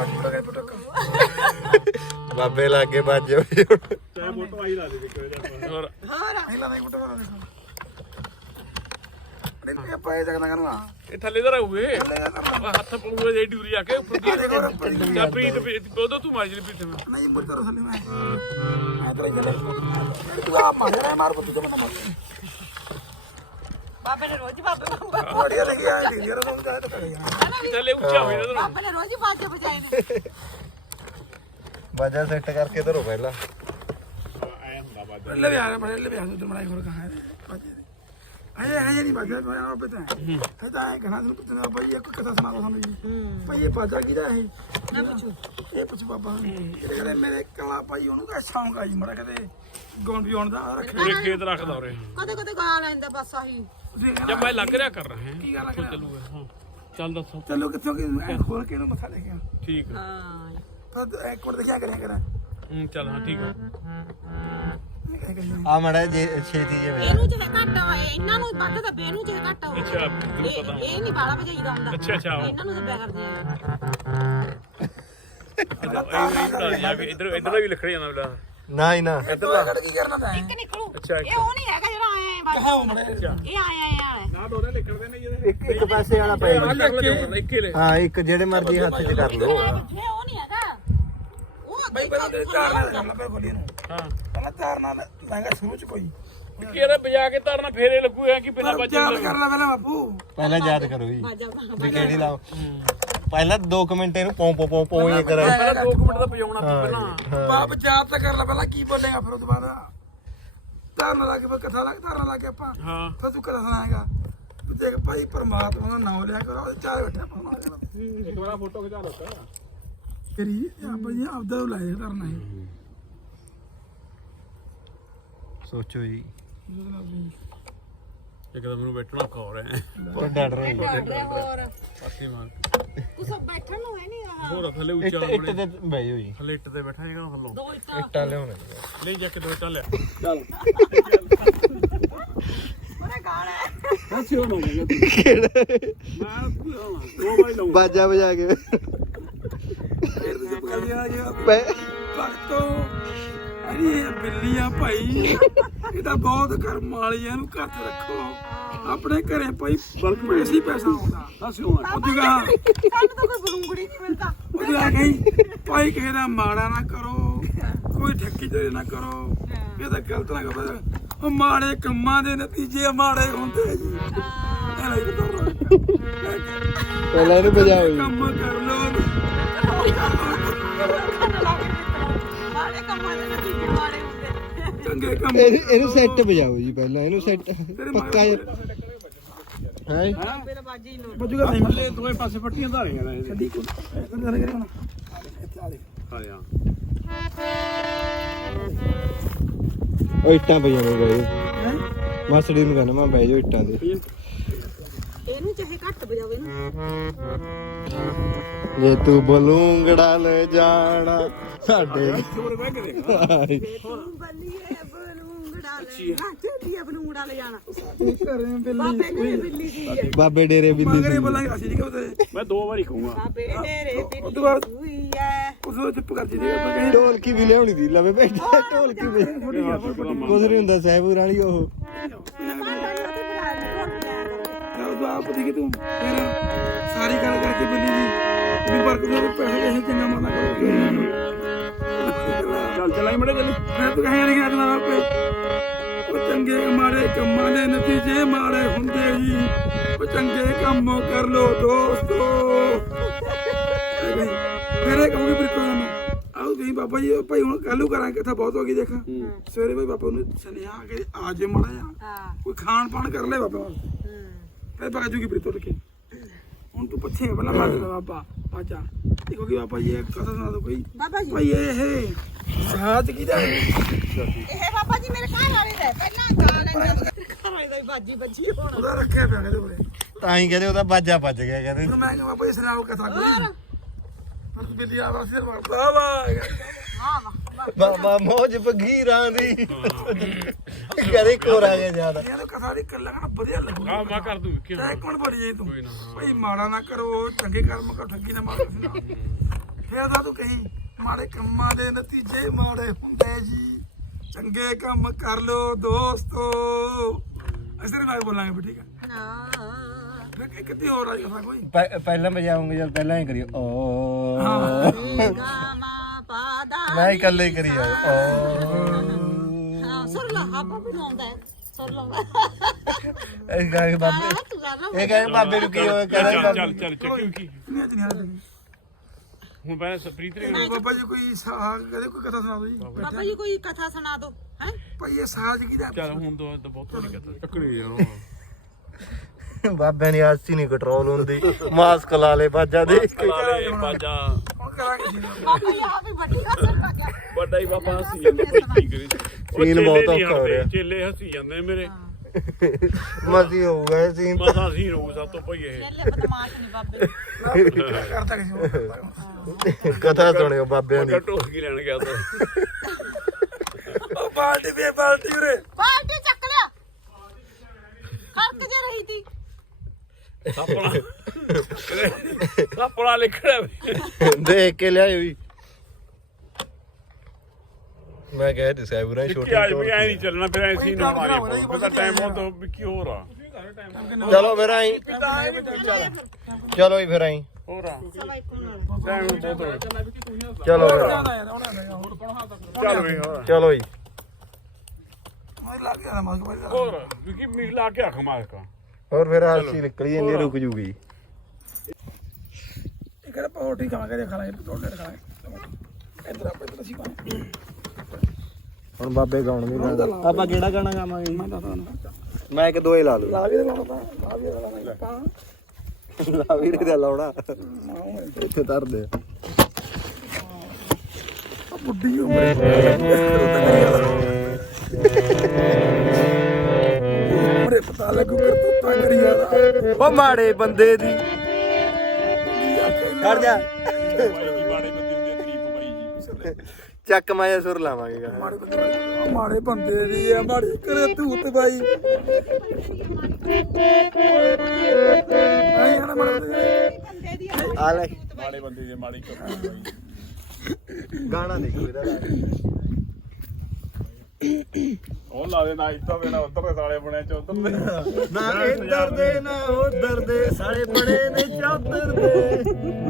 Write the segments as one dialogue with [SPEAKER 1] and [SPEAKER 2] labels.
[SPEAKER 1] ਬਾਬੇ ਲਾਗੇ ਵੱਜ ਜਾਵੇ
[SPEAKER 2] ਚਾਹੇ ਫੋਟੋ ਆਈ ਲਾ ਦੇ ਹੋਰ ਇਹ ਥੱਲੇ ਦਾ ਰਹੂਗੇ ਹੱਥ ਪਊਗਾ ਜੇ ਡੂਰੀ ਆ ਕੇ ਉੱਪਰ ਦੀ ਜਾਂ ਪ੍ਰੀਤ ਉਦੋਂ ਤੂੰ ਮਾਰ ਜਲੀ ਪ੍ਰੀਤ ਨੂੰ
[SPEAKER 3] ਨਹੀਂ ਮੁੱਤਰ ਥੱਲੇ ਮੈਂ ਇਧਰ ਹੀ ਤੂੰ ਆ ਮਾਰ ਪੁੱਤ ਜਮਨਾ ਮਾਰ
[SPEAKER 4] ਬਾਬੇ ਨੇ ਰੋਜ਼ ਬਾਬੇ
[SPEAKER 3] ਕੋੜੀਆਂ ਲੱਗੀਆਂ ਢੀਲੀਆਂ ਰੋਂ ਜਾਏ ਤਾਂ ਕਰੇ
[SPEAKER 2] ਥੱਲੇ ਉੱਚਾ ਹੋਇਆ ਉਦੋਂ
[SPEAKER 4] ਬਾਬੇ ਨੇ ਰੋਜ਼ ਬਾਜੇ ਬਜਾਏ ਨੇ
[SPEAKER 1] ਬਾਜਾ ਸੈੱਟ ਕਰਕੇ ਧਰੋ ਪਹਿਲਾਂ
[SPEAKER 2] ਆਇਆ ਹੁੰਦਾ ਬਾਦ
[SPEAKER 3] ਲੈ ਵੀ ਆ ਲੈ ਵੀ ਆ ਤੂੰ ਬਣਾਈ ਹੋਰ ਕਹਾਂ ਅਜੇ ਨਹੀਂ ਬਾਜਾ ਮੈਂ ਆਪ ਪਤਾ ਹੈ ਤਾਂ ਇਹ ਕਹਣਾ ਤੈਨੂੰ ਪੁੱਛਣਾ ਬਾਈ ਇੱਕ ਕਥਾ ਸੁਣਾ ਦੋ ਸਾਨੂੰ ਜੀ ਭਾਈ ਇਹ ਬਾਜਾ ਕਿਹਦਾ ਹੈ
[SPEAKER 4] ਮੈਂ ਪੁੱਛੂ
[SPEAKER 3] ਇਹ ਪੁੱਛ ਬਾਬਾ ਇਹ ਕਹਿੰਦੇ ਮੇਰੇ ਕਲਾ ਭਾਈ ਉਹਨੂੰ ਕਾ ਸ਼ੌਂਕ ਆਈ ਮੜਾ ਕਦੇ ਗਾਉਣ ਵੀ ਆਉਣ ਦਾ ਰੱਖ
[SPEAKER 2] ਪੂਰੇ ਖੇਤ ਰੱਖਦਾ ਉਰੇ
[SPEAKER 4] ਕਦੇ ਕਦੇ ਗਾ ਲੈਂਦਾ ਬਸ ਆਹੀ
[SPEAKER 2] ਜਦ ਮੈਂ ਲੱਗ ਰਿਹਾ ਕਰ ਰਿਹਾ
[SPEAKER 3] ਕੀ ਗੱਲ
[SPEAKER 2] ਕਿੱਥੋਂ ਚੱਲੂਗਾ ਹਾਂ ਚੱਲ ਦੱਸੋ
[SPEAKER 3] ਚਲੋ ਕਿੱਥੋਂ ਕਿ ਖੋਲ ਕੇ ਇਹਨੂੰ ਮੱਥਾ ਲੈ ਗਿਆ
[SPEAKER 2] ਠੀਕ ਆ
[SPEAKER 4] ਹਾਂ
[SPEAKER 3] ਫਿਰ ਇੱਕ ਵਾਰ ਦੇਖਿਆ ਕਰਿਆ ਕਰਾਂ
[SPEAKER 2] ਚੱਲ ਹਾਂ ਠੀਕ ਆ
[SPEAKER 1] ਆ ਮੜਾ ਜੇ ਛੇਤੀ ਜੇ
[SPEAKER 4] ਇਹਨੂੰ ਜੇ ਘੱਟ ਹੋਏ ਇਹਨਾਂ ਨੂੰ ਵੱਧ ਤਾਂ ਬੇਨੂੰ ਜੇ ਘੱਟ ਹੋਵੇ
[SPEAKER 2] ਅੱਛਾ ਤੈਨੂੰ ਪਤਾ
[SPEAKER 4] ਇਹ ਨਹੀਂ ਬਾਲਾ ਵਜਾਈਦਾ ਹੁੰਦਾ
[SPEAKER 2] ਅੱਛਾ ਅੱਛਾ
[SPEAKER 4] ਇਹਨਾਂ ਨੂੰ ਤਾਂ ਪਿਆ ਕਰਦੇ ਆ
[SPEAKER 2] ਇਧਰ ਵੀ ਲਿਖ ਰਿਹਾ ਨਾ
[SPEAKER 1] ਨਾ ਹੀ ਨਾ
[SPEAKER 3] ਇੱਧਰ ਕੀ ਕਰਨਾ ਤਾਂ
[SPEAKER 4] ਇੱਕ ਨਿਕਲੂ
[SPEAKER 2] ਅੱਛਾ
[SPEAKER 4] ਇਹ ਉਹ ਨਹੀਂ ਹੈਗਾ ਜਿਹੜਾ ਆਏ ਬਸ
[SPEAKER 3] ਕਹਾਓ ਮੜੇ
[SPEAKER 4] ਇਹ ਆਏ
[SPEAKER 2] ਨਾ ਦੋਨੇ ਲਿਖਣਦੇ ਨੇ ਜਿਹਦੇ
[SPEAKER 1] ਇੱਕ ਪਾਸੇ ਵਾਲਾ ਪਏ
[SPEAKER 2] ਇੱਕੇ ਲੈ
[SPEAKER 1] ਹਾਂ ਇੱਕ ਜਿਹੜੇ ਮਰਜ਼ੀ ਹੱਥ 'ਚ ਕਰ ਲਓ
[SPEAKER 4] ਇਹ ਉਹ ਨਹੀਂ ਹੈਗਾ ਉਹ
[SPEAKER 3] ਬਈ ਪਹਿਲਾਂ ਤੇ ਚਾਰ ਨਾਲ ਕਰਨਾ ਪਏ ਖੋਲੀ ਨੂੰ
[SPEAKER 2] ਹਾਂ
[SPEAKER 3] ਪਹਿਲਾਂ ਚਾਰ ਨਾਲ ਲਾਂਗਾ ਸ਼ੁਰੂ ਚ ਕੋਈ
[SPEAKER 2] ਕਿਹੜਾ ਬਜਾ ਕੇ ਧਰਨਾ ਫੇਰੇ ਲੱਗੂਗਾ ਕਿ ਬਿਨਾਂ
[SPEAKER 3] ਪਰ
[SPEAKER 2] ਬੱਜੇ
[SPEAKER 3] ਚਾਰ ਕਰ ਲੈ ਪਹਿਲਾਂ ਬਾਪੂ
[SPEAKER 1] ਪਹਿਲਾਂ ਯਾਦ ਕਰੋ ਜੀ
[SPEAKER 4] ਬਾਜਾ
[SPEAKER 1] ਵੀ ਕਿਹੜੀ ਲਾਓ ਪਹਿਲਾਂ 2 ਮਿੰਟ ਇਹਨੂੰ ਪੌਂ ਪੌਂ ਪੌਂ ਹੀ ਕਰਾਓ
[SPEAKER 2] ਪਹਿਲਾਂ 2 ਮਿੰਟ ਦਾ ਵਜਾਉਣਾ ਪਹਿਲਾਂ
[SPEAKER 3] ਬਾਪ ਚਾਰ ਤਾਂ ਕਰ ਲੈ ਪਹਿਲਾਂ ਕੀ ਬੋਲੇਗਾ ਫਿਰ ਉਹ ਤੋਂ ਬਾਅਦ ਧਰਨ ਲਾ ਕੇ ਫਿਰ ਕਥਾ ਲਾ ਕੇ ਧਰਨ ਲਾ ਕੇ ਆਪਾਂ
[SPEAKER 2] ਹਾਂ
[SPEAKER 3] ਫਿਰ ਤੂੰ ਕਥਾ ਸੁਣਾਏਗਾ ਤੂੰ ਦੇਖ ਭਾਈ ਪਰਮਾਤਮਾ ਦਾ ਨਾਮ ਲਿਆ ਕਰੋ ਉਹਦੇ ਚਾਰ ਬੈਠਾ ਪਾਉਣਾ
[SPEAKER 2] ਇੱਕ ਵਾਰ ਫੋਟੋ ਖਿਚਾ ਲਓ
[SPEAKER 3] ਕਰੀ ਆਪਾਂ ਜੀ ਆਪਦਾ ਲਾਇਆ ਧਰਨਾ ਹੈ
[SPEAKER 1] ਸੋਚੋ ਜੀ
[SPEAKER 2] ਇੱਕ ਤਾਂ ਮੈਨੂੰ ਬੈਠਣਾ ਔਖਾ ਹੋ ਰਿਹਾ
[SPEAKER 1] ਉਹ ਡਰ ਰਹੇ
[SPEAKER 4] ਹੋਰ
[SPEAKER 2] ਪਾਸੇ ਮਾਰ
[SPEAKER 4] ਤੂੰ ਸਭ ਬੈਠਣ ਨੂੰ ਹੈ ਨਹੀਂ ਆਹ
[SPEAKER 2] ਹੋਰ ਥੱਲੇ ਉੱਚਾ
[SPEAKER 1] ਇੱਟ
[SPEAKER 2] ਆਪਣੇ
[SPEAKER 1] ਤੇ ਬਹਿ ਜਾਓ ਜੀ
[SPEAKER 2] ਥੱਲੇ ਇੱਟ ਤੇ ਬੈਠਾ ਹੈਗਾ ਥੱਲੋਂ
[SPEAKER 4] ਦੋ ਇੱਟਾਂ
[SPEAKER 1] ਇੱਟਾਂ ਲਿਆਉਣੇ
[SPEAKER 2] ਲੈ ਜਾ ਕੇ ਦੋ ਇੱਟਾਂ ਲਿਆ
[SPEAKER 4] ਉਹਨੇ ਗਾਣਾ
[SPEAKER 2] ਅੱਛਾ ਹੋ ਗਿਆ ਮੈਂ ਦੋ ਵਾਰੀ ਲਾਉਂ
[SPEAKER 1] ਬਾਜਾ ਵਜਾ ਕੇ
[SPEAKER 3] ਭਗਤੋ ਅਰੇ ਇਹ ਬਿੱਲੀਆਂ ਭਾਈ ਇਹ ਤਾਂ ਬਹੁਤ ਕਰਮ ਵਾਲੀ ਇਹਨੂੰ ਘਰ 'ਚ ਰੱਖੋ ਆਪਣੇ ਘਰੇ ਭਾਈ ਪੈਸੇ ਪੈਸਾ ਆਉਂਦਾ
[SPEAKER 2] ਦੱਸਿਓ
[SPEAKER 3] ਉਹ ਜਗਾ
[SPEAKER 4] ਸਾਨੂੰ ਤਾਂ ਕੋਈ ਬਲੂੰਗੜੀ ਨਹੀਂ ਮਿਲਦਾ
[SPEAKER 3] ਉਹ ਜਗਾ ਗਈ ਭਾਈ ਕਿਸੇ ਦਾ ਮਾੜਾ ਨਾ ਕਰੋ ਕੋਈ ਠੱਗੀ ਚੋਰੀ ਨਾ ਕਰੋ ਇਹ ਤਾਂ ਗਲਤ ਨਾ ਕਰੋ ਉਹ ਮਾੜੇ ਕੰਮਾਂ ਦੇ ਨਤੀਜੇ ਮਾੜੇ ਹੁੰਦੇ ਜੀ
[SPEAKER 1] ਪਹਿਲਾਂ ਇਹਨੂੰ ਵਜਾਓ ਜੀ
[SPEAKER 3] ਕੰਮ ਕਰ ਲੋ
[SPEAKER 4] ਮਾੜੇ ਕੰਮਾਂ ਦੇ ਨਤੀਜੇ ਮਾੜੇ ਹੁੰਦੇ
[SPEAKER 3] ਚੰਗੇ ਕੰਮ
[SPEAKER 1] ਇਹਨੂੰ ਸੈੱਟ ਵਜਾਓ ਜੀ ਪਹਿਲਾਂ ਇਹਨੂੰ ਸੈੱਟ ਪੱਕਾ ਹੈ
[SPEAKER 4] ਮੇਰਾ ਬਾਜੀ ਨੂੰ
[SPEAKER 3] ਬਜੂਗਾ ਨਹੀਂ
[SPEAKER 2] ਥੱਲੇ ਦੋਵੇਂ ਪਾਸੇ ਪੱਟੀਆਂ ਧਾਰੀਆਂ ਨੇ
[SPEAKER 3] ਛੱਡੀ ਕੋ ਇੱਧਰ ਕਰੇ ਹੁਣ ਇੱਥੇ ਆ ਦੇ
[SPEAKER 2] ਹਾਂ
[SPEAKER 1] ਉਹ ਇੱਟਾਂ ਪਈਆਂ ਨੇ ਗਏ
[SPEAKER 3] ਹੈ
[SPEAKER 1] ਮਸੜੀ ਨੂੰ ਕਹਿੰਦਾ ਮੈਂ ਬਹਿ ਜਾਓ ਇੱਟਾਂ ਤੇ
[SPEAKER 4] ਇਹਨੂੰ ਚਾਹੇ ਘੱਟ ਵਜਾਵੇ ਨਾ
[SPEAKER 1] ਜੇ ਤੂੰ ਬਲੂੰਗੜਾ ਲੈ ਜਾਣਾ ਸਾਡੇ
[SPEAKER 2] ਹੋਰ ਬਹਿ ਕੇ ਦੇਖ
[SPEAKER 4] ਤੂੰ ਬੱਲੀਏ ਬਲੂੰਗੜਾ ਲੈ ਚੱਲੀਏ ਬਲੂੰਗੜਾ ਲੈ ਜਾਣਾ
[SPEAKER 3] ਘਰੇ ਬਿੱਲੀ
[SPEAKER 4] ਬਾਬੇ ਨੇ ਬਿੱਲੀ ਦੀ ਹੈ
[SPEAKER 1] ਬਾਬੇ ਡੇਰੇ ਬਿੱਲੀ
[SPEAKER 3] ਮਗਰੇ
[SPEAKER 1] ਸੀ
[SPEAKER 3] ਬੋਲਾਂਗੇ ਅਸੀਂ ਨਹੀਂ ਕਹਦੇ
[SPEAKER 2] ਮੈਂ ਦੋ ਵਾਰੀ ਕਹੂੰਗਾ
[SPEAKER 4] ਬਾਬੇ ਡੇਰੇ
[SPEAKER 3] ਉਹ ਤੋਂ
[SPEAKER 4] ਬਿੱਲੀ
[SPEAKER 3] ਬਾਅਦ
[SPEAKER 4] ਹੋਈ ਹੈ
[SPEAKER 3] ਉਸ ਨੂੰ ਚੁੱਪ ਕਰ ਜੀਏ ਆਪਾਂ ਕਹੇ
[SPEAKER 1] ਢੋਲਕੀ ਵੀ ਲਿਆਉਣੀ ਦੀ ਲਵੇ ਬੈਠਾ ਢੋਲਕੀ ਵੀ ਕੁਝ ਨਹੀਂ ਹੁੰਦਾ ਸਹਿਬੂਰ ਵਾਲੀ ਉਹ
[SPEAKER 3] ਤੂੰ ਆਪ ਦੇਖੀ ਤੂੰ ਫਿਰ ਸਾਰੀ ਗੱਲ ਕਰਕੇ ਬਿੱਲੀ ਦੀ ਵੀ ਵਰਕ ਦੇ ਪੈਸੇ ਇਹ ਚੰਗਾ ਮਾਨਾ ਕਰੋ
[SPEAKER 2] ਚੱਲ ਚਲਾਈ ਮੜੇ ਚੱਲ
[SPEAKER 3] ਮੈਂ ਤੂੰ ਕਹਿ ਨਹੀਂ ਆਦਮਾ ਆਪੇ ਉਹ ਚੰਗੇ ਮਾੜੇ ਕੰਮਾਂ ਦੇ ਨਤੀਜੇ ਮਾੜੇ ਹੁੰਦੇ ਜੀ ਉਹ ਚੰਗੇ ਕੰਮ ਕਰ ਲੋ ਦੋਸਤੋ ਮੇਰੇ ਕਹੂੰਗੀ ਪ੍ਰੀਤੋ ਨੂੰ ਆਉ ਗਈ ਬਾਬਾ ਜੀ ਭਾਈ ਹੁਣ ਕੱਲੂ ਕਰਾਂਗੇ ਕਥਾ ਬਹੁਤ ਹੋ ਗਈ ਦੇਖ ਸਵੇਰੇ ਭਾਈ ਬਾਬਾ ਨੂੰ ਸੁਨੇਹਾ ਕਿ ਆ ਜੇ ਮਾੜਾ ਜਾ
[SPEAKER 4] ਹਾਂ
[SPEAKER 3] ਕੋਈ ਖਾਣ ਪਾਣ ਕਰ ਲੈ ਬਾਬਾ ਫਿਰ ਬਾਜੂਗੀ ਪ੍ਰੀਤੋ ਟਕੇ ਹੁਣ ਤੂੰ ਪੁੱਛੇ ਪਹਿਲਾਂ ਬਾਬਾ ਬਾਜਾ ਦੇਖੋ ਕਿ ਬਾਬਾ ਜੀ ਇੱਕ ਕਥਾ ਸੁਣਾ ਦੋ ਕੋਈ
[SPEAKER 4] ਬਾਬਾ ਜੀ
[SPEAKER 3] ਭਾਈ ਇਹ ਸਾਥ ਕਿਹਦਾ ਹੈ
[SPEAKER 4] ਇਹ ਬਾਬਾ ਜੀ ਮੇਰੇ ਘਰ ਵਾਲੇ ਦਾ ਪਹਿਲਾਂ ਗਾ ਲੈਂਦਾ ਘਰ ਵਾਲੇ ਦਾ ਬਾਜੀ ਬੱਜੀ ਹੋਣਾ
[SPEAKER 3] ਉਹਦਾ ਰੱਖਿਆ ਪਿਆ ਕਿਤੇ ਕੋਲੇ
[SPEAKER 1] ਤਾਂ ਹੀ ਕਹਿੰਦੇ ਉਹਦਾ ਬਾਜਾ ਵੱਜ ਗਿਆ ਕਹਿੰਦੇ
[SPEAKER 3] ਹੁਣ ਮੈਂ ਕਿਹਾ ਬਾਬਾ ਜੀ ਸੁਣਾਓ ਕਥਾ ਕੋਈ ਪਰ ਤੂੰ ਬਿੱਲੀ ਆਵਾ ਸਿਰ ਮਾਰ ਬਾਬਾ
[SPEAKER 1] ਬਾਬਾ ਮੋਜ ਬਗੀਰਾਂ ਦੀ ਕਦੇ ਕੋਰਾ ਗਿਆ ਜਿਆਦਾ
[SPEAKER 3] ਇਹ ਤਾਂ ਕਥਾ ਦੀ ਕੱਲਾ ਨਾ ਵਧੀਆ ਲੱਗੂ
[SPEAKER 2] ਆ ਮੈਂ ਕਰ ਦੂੰ ਕਿਉਂ
[SPEAKER 3] ਚਾਹੇ ਕੌਣ ਬੜੀ ਜੇ ਤੂੰ
[SPEAKER 2] ਕੋਈ ਨਾ
[SPEAKER 3] ਭਾਈ ਮਾੜਾ ਨਾ ਕਰੋ ਚੰਗੇ ਕਰਮ ਕਰੋ ਠੱਗੀ ਨਾ ਮਾਰੋ ਫੇਰ ਤਾਂ ਤੂੰ ਕਹੀਂ ਮਾੜੇ ਕੰਮਾਂ ਦੇ ਨਤੀਜੇ ਮਾੜੇ ਹੁੰਦੇ ਜੀ, ਚੰਗੇ ਕੰਮ ਕਰ ਲੋ ਦੋਸਤੋ। ਅਸੀਂ ਤੇਰੇ ਨਾਲ ਬੋਲਾਂਗੇ ਵੀ ਠੀਕ ਹੈ
[SPEAKER 4] ਨਾ
[SPEAKER 3] ਫਿਰ ਕਿਤੇ ਹੋਰ ਆ ਜਾਣਾ ਕੋਈ
[SPEAKER 1] ਪਹਿਲਾਂ ਵਜਾਉਂਗੇ ਜਦ ਪਹਿਲਾਂ ਹੀ ਕਰੀਓ ਓ
[SPEAKER 4] ਗਾਮਾ ਪਾਦਾ
[SPEAKER 1] ਮੈਂ ਹੀ ਇਕੱਲੇ ਹੀ ਕਰੀ ਓ
[SPEAKER 4] ਹਾਂ ਸੁਰ ਲਾ ਆਪਾ ਵੀ ਲਾਉਂਦਾ ਹੈ ਸੁਰ ਲਾਉਂਦਾ
[SPEAKER 1] ਇਹ ਕਹੇ ਬਾਬੇ
[SPEAKER 4] ਤੂੰ ਲਾ ਲਾ
[SPEAKER 1] ਇਹ ਕਹੇ ਬਾਬੇ ਨੂੰ ਕੀ ਹੋਇਆ ਕਹਿੰਦਾ
[SPEAKER 2] ਚੱਲ ਚੱਕਿਓ ਕੀ
[SPEAKER 3] ਨਹੀਂ ਅੱਜ ਨਹੀਂ ਹਾਲ
[SPEAKER 2] ਹੁਣ ਪਹਿਲਾਂ ਸਪਰੀਤ ਨੇ
[SPEAKER 3] ਬਾਬਾ ਜੀ ਕੋਈ ਸਾਗ ਕਦੇ ਕੋਈ ਕਥਾ ਸੁਣਾ ਦਿਓ ਜੀ
[SPEAKER 4] ਬਾਬਾ ਜੀ ਕੋਈ ਕਥਾ ਸੁਣਾ ਦੋ ਹੈ
[SPEAKER 3] ਭਾਈ ਇਹ ਸਾਜ ਕਿਹਦਾ
[SPEAKER 2] ਚੱਲ ਹੁਣ ਤੋਂ ਬਹੁਤ ਨਹੀਂ ਕਰਦਾ ਚੱਕਣੀ ਯਾਰ
[SPEAKER 1] ਬਾਬਿਆਂ ਦੀ ਆਸਤੀ ਨਹੀਂ ਕੰਟਰੋਲ ਹੁੰਦੀ ਮਾਸਕ ਲਾ ਲੈ ਬਾਜਾ ਦੇ
[SPEAKER 2] ਕਲਾਲੇ ਬਾਜਾ
[SPEAKER 3] ਹੁਣ ਕਰਾਂਗੇ ਜੀ
[SPEAKER 4] ਬਾਬਾ ਜੀ ਆ ਵੀ ਵੱਡੀ ਅਸਰ ਲੱਗ ਗਿਆ
[SPEAKER 2] ਵੱਡਾ ਹੀ ਬਾਬਾ ਹੱਸੀ ਜਾਂਦਾ ਕੋਈ ਕੀ ਕਰੇ
[SPEAKER 1] ਸੀਨ ਬਹੁਤ ਔਖਾ ਹੋ ਰਿਹਾ।
[SPEAKER 2] ਚੇਲੇ ਹੱਸੀ ਜਾਂਦੇ ਮੇਰੇ
[SPEAKER 1] ਮਸੀ ਹੋਊਗਾ ਇਹ ਸੀਨ
[SPEAKER 2] ਮਸਾ ਸੀ ਰੋ ਸਭ ਤੋਂ ਪਈ ਇਹ
[SPEAKER 4] ਚੱਲੇ ਬਦਮਾਸ਼ ਨਹੀਂ ਬਾਬੇ
[SPEAKER 3] ਕਰਤਾ ਕਿਸੇ ਹੋਰ
[SPEAKER 1] ਕਥਾ ਸੁਣਿਓ ਬਾਬਿਆਂ ਦੀ
[SPEAKER 2] ਢੋਲ ਕੀ ਲੈਣ ਗਿਆ ਤਾਂ
[SPEAKER 3] ਉਹ ਬਾਲਟੀ ਉਰੇ
[SPEAKER 4] ਬਾਲਟੀ ਚੱਕ ਲਿਆ ਖੜਕ ਜੇ ਰਹੀ ਤੀ
[SPEAKER 2] ਸਾਪਣਾ ਲਿਖਣਾ
[SPEAKER 1] ਦੇਖ ਕੇ ਲਿਆਇਓ ਵੀ ਮੈਂ ਕਹਿ ਤੇ ਸਾਈਬਰਾਂ
[SPEAKER 2] ਕਿ
[SPEAKER 1] ਛੋਟੇ
[SPEAKER 2] ਅੱਜ ਵੀ ਐ ਨਹੀਂ ਚੱਲਣਾ ਫਿਰ ਐ ਸੀ ਨਾ ਮਾਰੀ ਫਿਰ ਤਾਂ ਟਾਈਮ ਬਹੁਤ ਵੀ ਕੀ ਹੋਰ ਆ
[SPEAKER 1] ਚਲੋ ਫਿਰ ਆਈ ਚਲੋ ਜੀ ਫਿਰ ਆਈ
[SPEAKER 2] ਹੋਰ ਆ ਟਾਈਮ ਬਹੁਤ
[SPEAKER 1] ਚਲੋ ਫਿਰ
[SPEAKER 2] ਚੱਲ ਵੀ ਹੋਰ
[SPEAKER 1] ਚਲੋ ਜੀ
[SPEAKER 3] ਮੈਂ ਲੱਗ ਗਿਆ ਮਾਸਕ ਭਾਈ
[SPEAKER 2] ਹੋਰ ਵੀ ਕੀ ਮਿਲ ਲਾ ਕੇ ਅੱਖ ਮਾਰ ਕਾ
[SPEAKER 1] ਹੋਰ ਫਿਰ ਹਾਸੀ ਨਿਕਲੀ ਜਾਂਦੀ ਰੁਕ ਜੂਗੀ
[SPEAKER 3] ਇਹ ਕਿਹੜਾ ਪਰੌਂਠੀ ਖਾਵਾਂਗੇ ਦੇ ਖਾਲਾਂਗੇ ਪਰੌਂਠੇ ਖਾਲਾਂਗੇ ਇੱਧਰ ਆਪਣੇ ਤੇ ਅਸੀਂ ਪਾਵਾਂਗੇ
[SPEAKER 1] ਹੁਣ ਬਾਬੇ ਗਾਉਣਗੇ ਗਾਣਾ ਆਪਾਂ ਕਿਹੜਾ ਗਾਣਾ ਗਾਵਾਂਗੇ
[SPEAKER 3] ਮੈਂ ਦੱਸਦਾ ਨਾ
[SPEAKER 1] ਮੈਂ ਇੱਕ ਦੋ ਹੀ ਲਾ ਲੂ
[SPEAKER 3] ਲਾ ਵੀ ਲਾਉਣਾ ਤਾਂ ਲਾ ਵੀ ਲਾਉਣਾ ਆਪਾਂ
[SPEAKER 1] ਲਾ ਵੀਰੇ ਦਾ ਲਾਉਣਾ ਇੱਥੇ ਧਰ ਦੇ
[SPEAKER 3] ਬੁੱਢੀ ਉਮਰ ਮਰੇ ਪਤਾ ਲੱਗੂ ਕਰ ਤੂੰ ਤਾਂ ਕਰੀ ਯਾਰ
[SPEAKER 1] ਉਹ ਮਾੜੇ ਬੰਦੇ ਦੀ ਕਰ ਜਾ
[SPEAKER 2] ਬਾਈ ਜੀ ਬਾੜੇ ਬੰਦੇ ਹੁੰਦੇ ਤਰੀਫ ਬਾਈ ਜੀ
[SPEAKER 1] ਚੱਕ ਮਾਇਆ ਸੁਰ ਲਾਵਾਂਗੇ ਗਾਣਾ
[SPEAKER 3] ਮਾੜੇ ਬੰਦੇ ਦੀ ਆ ਮਾੜੀ ਕਰੇ ਤੂੰ ਤੇ ਬਾਈ ਆਈ ਹਨਾ ਮਾੜੇ
[SPEAKER 4] ਬੰਦੇ ਦੀ
[SPEAKER 1] ਆ ਲੈ
[SPEAKER 2] ਮਾੜੇ ਬੰਦੇ ਦੇ ਮਾੜੀ ਕਰਨੀ ਬਾਈ
[SPEAKER 1] ਗਾਣਾ ਦੇਖੋ ਇਹਦਾ ਲਾ ਕੇ।
[SPEAKER 2] ਉਹ ਲਾ ਦੇ ਨਾ ਇੱਥੋਂ ਦੇ ਨਾ ਉੱਧਰ ਦੇ ਸਾਲੇ ਬਣੇ ਚ ਉੱਧਰ ਦੇ
[SPEAKER 1] ਨਾ ਇੱਧਰ ਦੇ ਨਾ ਉੱਧਰ ਦੇ ਸਾਰੇ ਬੜੇ ਨੇ ਚੌਧਰ ਦੇ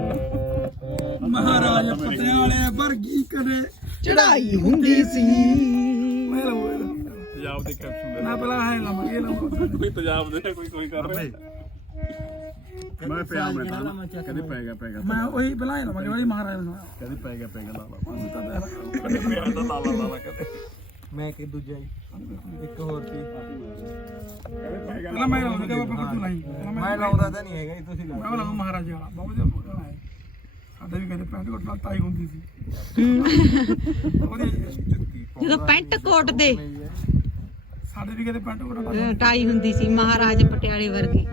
[SPEAKER 3] ਮਹਾਰਾਜ ਪਟਿਆਲੇ ਵਰਗੀ ਕਦੇ
[SPEAKER 4] ਚੜਾਈ ਹੁੰਦੀ ਸੀ
[SPEAKER 3] ਮੈਂ ਲਵਾਂ
[SPEAKER 2] ਪੰਜਾਬ ਦੇ ਕੈਪਸ਼ਨ ਦੇ
[SPEAKER 3] ਨਾ ਪਹਿਲਾਂ ਹੈ ਲਵਾਂਗੇ ਲਵਾਂ
[SPEAKER 2] ਕੋਈ ਪੰਜਾਬ ਦੇ ਕੋਈ ਕਰ ਰਿਹਾ ਮੈਂ ਪਿਆ ਮੈਂ ਤਾਂ ਕਦੇ ਪੈ ਗਿਆ
[SPEAKER 3] ਮੈਂ ਉਹੀ ਪਹਿਲਾਂ ਹੀ ਲਵਾਂਗੇ ਵਾਲੀ ਮਹਾਰਾਜ ਨੂੰ
[SPEAKER 2] ਕਦੇ ਪੈ ਗਿਆ ਲਾ ਲਾ
[SPEAKER 3] ਤਾਂ
[SPEAKER 2] ਕਦੇ ਪਿਆ ਤਾਂ ਲਾ ਕਦੇ
[SPEAKER 1] ਮੈਂ ਕਿ ਦੂਜਾ ਹੀ ਇੱਕ ਹੋਰ ਸੀ
[SPEAKER 3] ਪਹਿਲਾਂ ਮੈਂ ਲਾਉਂਗਾ ਬਾਬਾ ਤੂੰ ਨਹੀਂ
[SPEAKER 1] ਮੈਂ ਲਾਉਂਦਾ ਤਾਂ ਨਹੀਂ ਹੈਗਾ ਤੁਸੀਂ
[SPEAKER 3] ਮੈਂ ਲਾਉਂਗਾ ਮਹਾਰਾਜ ਵਾਲਾ ਬਹੁਤ ਜਿਆਦਾ ਬੋਲਣਾ ਹੈ ਸਾਡੇ ਵੀ ਕਦੇ ਪੈਂਟ ਕੋਟ ਨਾਲ ਤਾਈ ਹੁੰਦੀ ਸੀ ਉਹਦੀ
[SPEAKER 4] ਜਦੋਂ ਪੈਂਟ ਕੋਟ ਦੇ
[SPEAKER 3] ਸਾਡੇ ਵੀ ਕਦੇ ਪੈਂਟ ਕੋਟ ਨਾਲ
[SPEAKER 4] ਟਾਈ ਹੁੰਦੀ ਸੀ ਮਹਾਰਾਜ ਪਟਿਆਲੇ ਵਰਗੀ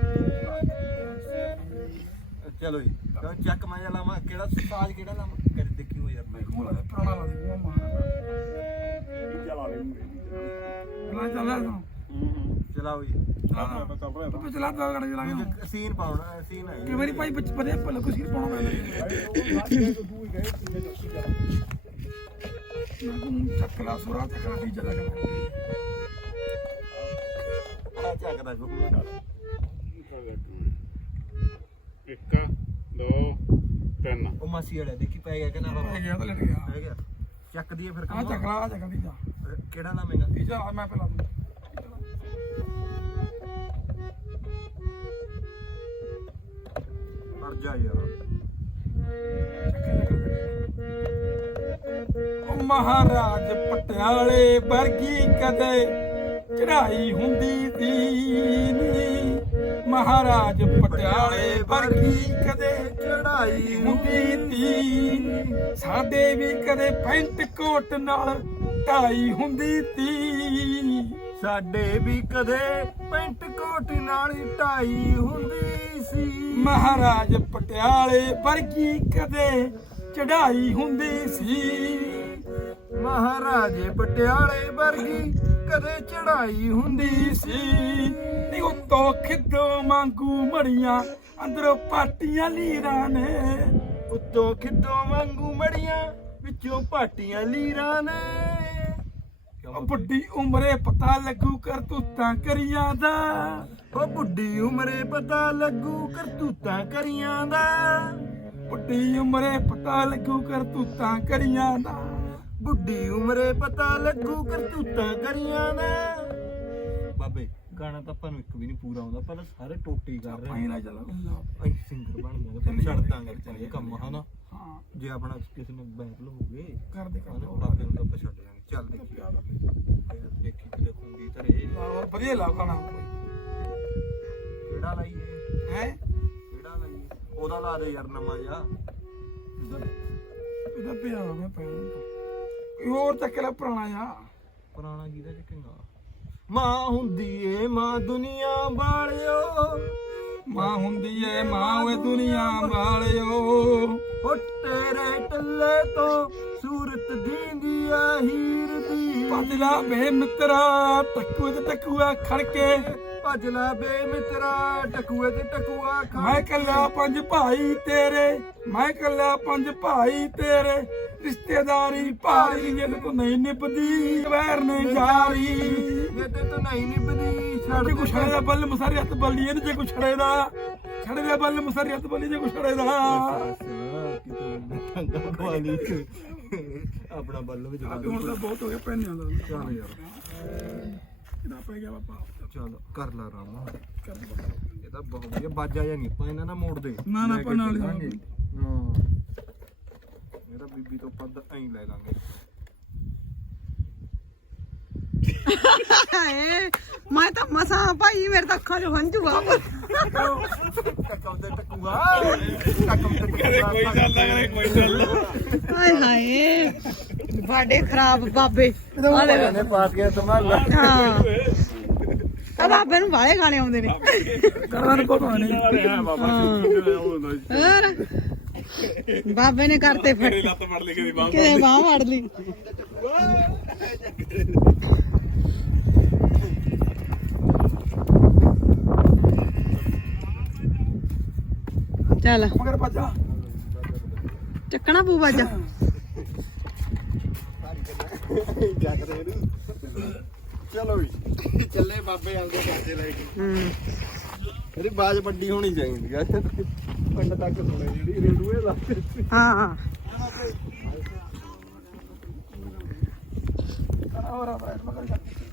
[SPEAKER 1] ਚਲੋ ਜੀ ਚੱਕ ਮਾਇਆ ਲਾਵਾਂ ਕਿਹੜਾ ਸਾਜ ਕਿਹੜਾ ਲਾਵਾਂ ਕਰ ਦੇਖਿਓ ਯਾਰ ਮੈਂ
[SPEAKER 3] ਕੋਲ ਆ ਪੁਰਾਣਾ ਲਾ ਦੇ ਉਹ ਮਹਾਰਾਜ
[SPEAKER 2] ਚਲਾ ਲੈ
[SPEAKER 3] ਲਾ ਚੱਲ ਰਿਹਾ
[SPEAKER 1] ਚਲਾਓ ਜੀ
[SPEAKER 3] ਤੂੰ ਚਲਾ ਤਾ ਗੜ ਚਲਾਂਗੇ
[SPEAKER 1] ਸੀਨ ਪਾਉਣਾ ਸੀਨ ਹੈ
[SPEAKER 3] ਕਿ ਮੇਰੀ ਭਾਈ ਬਚਪਨੇ ਪਹਿਲਾਂ ਕੁਝ ਨਹੀਂ ਪਾਉਣਾ ਮੈਂ ਚੱਕਲਾ ਸੁਰਾ ਚੱਕਲਾ ਦੀ ਜਗ੍ਹਾ
[SPEAKER 1] ਆ ਚੱਕਦਾ ਜੋ
[SPEAKER 2] 1 2 3
[SPEAKER 1] ਉਹ ਮਾਸੀ ਵਾਲਾ ਦੇਖੀ ਪੈ ਗਿਆ ਕਿ ਨਾ ਬਾਬਾ
[SPEAKER 3] ਪੈ ਗਿਆ ਤਾਂ ਲੜ ਗਿਆ
[SPEAKER 1] ਪੈ ਗਿਆ ਚੱਕ ਦਈਏ ਫਿਰ
[SPEAKER 3] ਆ ਚੱਕਲਾ ਆ ਚੱਕਲਾ ਦੀ ਜਾ
[SPEAKER 1] ਕਿਹੜਾ ਲਾਵੇਂਗਾ
[SPEAKER 3] ਤੀਜਾ ਮੈਂ ਪਹਿਲਾਂ
[SPEAKER 1] ਅੜ ਜਾ ਯਾਰ
[SPEAKER 3] ਉਹ ਮਹਾਰਾਜ ਪਟਿਆਲੇ ਵਰਗੀ ਕਦੇ ਚੜਾਈ ਹੁੰਦੀ ਸੀ ਨੀ ਮਹਾਰਾਜ ਪਟਿਆਲੇ ਵਰਗੀ ਕਦੇ
[SPEAKER 1] ਚੜਾਈ
[SPEAKER 3] ਹੁੰਦੀ ਸੀ ਸਾਡੇ ਵੀ ਕਦੇ ਪੈਂਟ ਕੋਟ ਨਾਲ ਟਾਈ ਹੁੰਦੀ ਸੀ
[SPEAKER 1] ਸਾਡੇ ਵੀ ਕਦੇ ਪੈਂਟ ਕੋਟ ਨਾਲ ਢਾਈ ਹੁੰਦੀ ਸੀ
[SPEAKER 3] ਮਹਾਰਾਜ ਪਟਿਆਲੇ ਵਰਗੀ ਕਦੇ ਚੜਾਈ ਹੁੰਦੀ ਸੀ
[SPEAKER 1] ਮਹਾਰਾਜੇ ਪਟਿਆਲੇ ਵਰਗੀ ਕਦੇ ਚੜਾਈ ਹੁੰਦੀ ਸੀ
[SPEAKER 3] ਨੀ ਉੱਤੋਂ ਖਿੱਦੋ ਵਾਂਗੂ ਮੜੀਆਂ ਅੰਦਰੋਂ ਪਾਟੀਆਂ ਲੀਰਾਂ ਨੇ
[SPEAKER 1] ਉੱਤੋਂ ਖਿੱਦੋਂ ਵਾਂਗੂ ਮੜੀਆਂ ਵਿੱਚੋਂ ਪਾਟੀਆਂ ਲੀਰਾਂ ਨੇ
[SPEAKER 3] ਉਹ ਵੱਡੀ ਉਮਰੇ ਪਤਾ ਲੱਗੂ ਕਰਤੂਤਾਂ ਕਰੀਆਂ ਦਾ
[SPEAKER 1] ਉਹ ਬੁੱਢੀ ਉਮਰੇ ਪਤਾ ਲੱਗੂ ਕਰਤੂਤਾਂ ਕਰੀਆਂ ਦਾ
[SPEAKER 3] ਵੱਡੀ ਉਮਰੇ ਪਤਾ ਲੱਗੂ ਕਰਤੂਤਾਂ ਕਰੀਆਂ ਦਾ
[SPEAKER 1] ਬੁੱਢੀ ਉਮਰੇ ਪਤਾ ਲੱਗੂ ਕਰਤੂਤਾਂ ਕਰੀਆਂ ਦਾ ਬਾਬੇ ਗਾਣਾ ਤਾਂ ਆਪਾਂ ਨੂੰ ਇੱਕ ਵੀ ਨਹੀਂ ਪੂਰਾ ਆਉਂਦਾ ਪਹਿਲਾਂ ਸਾਰੇ ਟੋਟੀ ਕਰ ਰਹੇ
[SPEAKER 3] ਪਾਈ ਨਾ ਚਲਾ
[SPEAKER 1] ਅਸੀਂ ਸਿੰਗਰ ਬਣ ਜਾਵਾਂਗੇ ਫਿਰ ਛੱਡ ਦਾਂਗੇ ਚੱਲੇ ਕੰਮ ਹਨਾ
[SPEAKER 3] ਹਾਂ
[SPEAKER 1] ਜੇ ਆਪਣਾ ਕਿਸੇ ਨੂੰ ਬੈਟਲ ਹੋ ਗਏ
[SPEAKER 3] ਕਰਦੇ
[SPEAKER 1] ਹਨਾ
[SPEAKER 3] ਕਰਦੇ
[SPEAKER 1] ਬਾਬੇ ਨੂੰ ਤਾਂ ਆਪਾਂ ਛੱਡ ਜਾਵਾਂਗੇ ਚੱਲ ਦੇਖੀ ਕਿਤੇ ਖੁੰਦੀ ਧਰੇ
[SPEAKER 3] ਵਧੀਆ ਲਾਗਾਣਾ ਕੋਈ
[SPEAKER 1] ਕਿਹੜਾ ਲਾਈਏ
[SPEAKER 3] ਹੈ
[SPEAKER 1] ਕਿਹੜਾ ਲਾਈਏ ਉਹਦਾ ਲਾ ਦੇ ਯਾਰ ਨਵਾਂ ਜਿਹਾ
[SPEAKER 3] ਇਹਦਾ ਪਿਆ ਹੋਗਾ ਪੈਣਾ ਕੋਈ ਹੋਰ ਚੱਕ ਲੈ ਪੁਰਾਣਾ ਆ
[SPEAKER 1] ਪੁਰਾਣਾ ਕਿਹਦਾ ਚੱਕੇਗਾ ਮਾਂ ਹੁੰਦੀ ਏ ਮਾਂ ਦੁਨੀਆ ਵਾਲਿਓ
[SPEAKER 3] ਮਾਂ ਹੁੰਦੀ ਏ ਮਾਂ ਓਏ ਦੁਨੀਆ ਵਾਲਿਓ
[SPEAKER 1] ਹੋ ਤੇਰੇ ਟੱਲੇ ਤੋਂ ਸੂਰਤ ਦੀਂਦੀ ਆ ਹੀਰ ਦੀ
[SPEAKER 3] ਭੱਜ ਲਾ ਵੇ ਮਿੱਤਰਾ ਟੱਕੂਏ ਤੇ ਟੱਕੂਆ ਖੜ ਕੇ
[SPEAKER 1] ਭੱਜ ਲੈ ਬੇ ਮਿੱਤਰਾ ਟਕੂਏ ਤੇ ਟਕੂਆ ਖਾ
[SPEAKER 3] ਮੈਂ ਕੱਲਾ ਪੰਜ ਭਾਈ ਤੇਰੇ ਮੈਂ ਕੱਲਾ ਪੰਜ ਭਾਈ ਤੇਰੇ ਰਿਸ਼ਤੇਦਾਰੀ ਭਾਰੀ ਜੇ ਤੂੰ ਨਹੀਂ ਨਿਭਦੀ ਵੈਰ ਨੇ ਜਾਰੀ
[SPEAKER 1] ਜੇ ਤੇ ਤੂੰ ਨਹੀਂ ਨਿਭਦੀ ਛੱਡ
[SPEAKER 3] ਜੇ ਕੋ ਛੜੇ ਦਾ ਬੱਲ ਮਸਾਰੀ ਹੱਥ ਬੱਲੀ ਇਹ ਜੇ ਕੋ ਛੜੇ ਦਾ ਛੜੇ ਦਾ ਬੱਲ ਮਸਾਰੀ ਹੱਥ ਬੱਲੀ ਜੇ ਕੋ ਛੜੇ ਦਾ
[SPEAKER 1] ਆਪਣਾ ਬੱਲ ਵਿੱਚ
[SPEAKER 3] ਹੁਣ ਤਾਂ ਬਹੁਤ ਹੋ ਗਿਆ ਪੈਨਿਆਂ ਦਾ
[SPEAKER 1] ਚੱਲ ਯਾਰ
[SPEAKER 3] ਕਿਹਦਾ ਪੈ ਗਿਆ ਬਾਪਾ
[SPEAKER 1] ਚੱਲ ਕਰ ਲਾ ਰਾਮ ਇਹ ਤਾਂ ਬਹੁਤ ਵਧੀਆ ਬਾਜਾ ਜਾਂ ਨਹੀਂ ਆਪਾਂ ਇਹਨਾਂ ਨਾਲ ਮੋੜਦੇ
[SPEAKER 3] ਨਾ, ਨਾ, ਆਪਾਂ ਨਾਲ ਹੀ
[SPEAKER 1] ਹਾਂ ਮੇਰਾ ਬੀਬੀ ਤੋਂ ਪੱਦ ਐਂ ਲੈ ਲਾਂਗੇ
[SPEAKER 4] ਮੈਂ ਤਾਂ ਮਸਾਂ ਭਾਈ ਮੇਰੇ ਤਾਂ ਅੱਖਾਂ 'ਚੋਂ ਹੰਝੂ ਆ
[SPEAKER 1] ਟੱਕਮ ਤੇ ਟਕੂਆ ਟੱਕਮ ਤੇ ਕਰੇ ਕੋਈ ਗੱਲ ਕਰੇ ਕੋਈ ਗੱਲ
[SPEAKER 4] ਹਾਏ ਹਾਏ ਬਾਡੇ ਖਰਾਬ ਬਾਬੇ
[SPEAKER 1] ਨੇ ਪਾਸ ਗਿਆ ਸੰਭਾਲ
[SPEAKER 4] ਹਾਂ ਆ ਬਾਬੇ ਨੂੰ ਵਾਲੇ ਗਾਣੇ ਆਉਂਦੇ ਨੇ
[SPEAKER 3] ਕਰਨ ਕੋ ਤਾਂ ਨਹੀਂ
[SPEAKER 4] ਹੋਰ ਬਾਬੇ ਨੇ ਕਰਤੇ ਫੜ
[SPEAKER 2] ਲੱਤ ਫੜ ਲਈ ਕਦੀ ਬਾਂਹ
[SPEAKER 4] ਕਿਤੇ ਬਾਹ ਵੜ ਲਈ ਚੱਲ
[SPEAKER 3] ਮਗਰ ਭੱਜਾ
[SPEAKER 4] ਚੱਕਣਾ ਪੂ ਬਾਜਾ
[SPEAKER 1] ਚਲੋ ਵੀ ਚੱਲੇ ਬਾਬੇ ਆਉਂਦੇ ਬਾਜੇ ਲੈ ਕੇ
[SPEAKER 4] ਹੂੰ
[SPEAKER 1] ਇਹਦੀ ਬਾਜ ਵੱਡੀ ਹੋਣੀ ਚਾਹੀਦੀ ਆ ਪਿੰਡ ਤੱਕ ਸੁਣੇ ਜਿਹੜੀ ਰੇਡੂਏ ਦਾ
[SPEAKER 4] ਹਾਂ
[SPEAKER 3] ਹੋਰ ਆ ਮਗਰ ਜਾ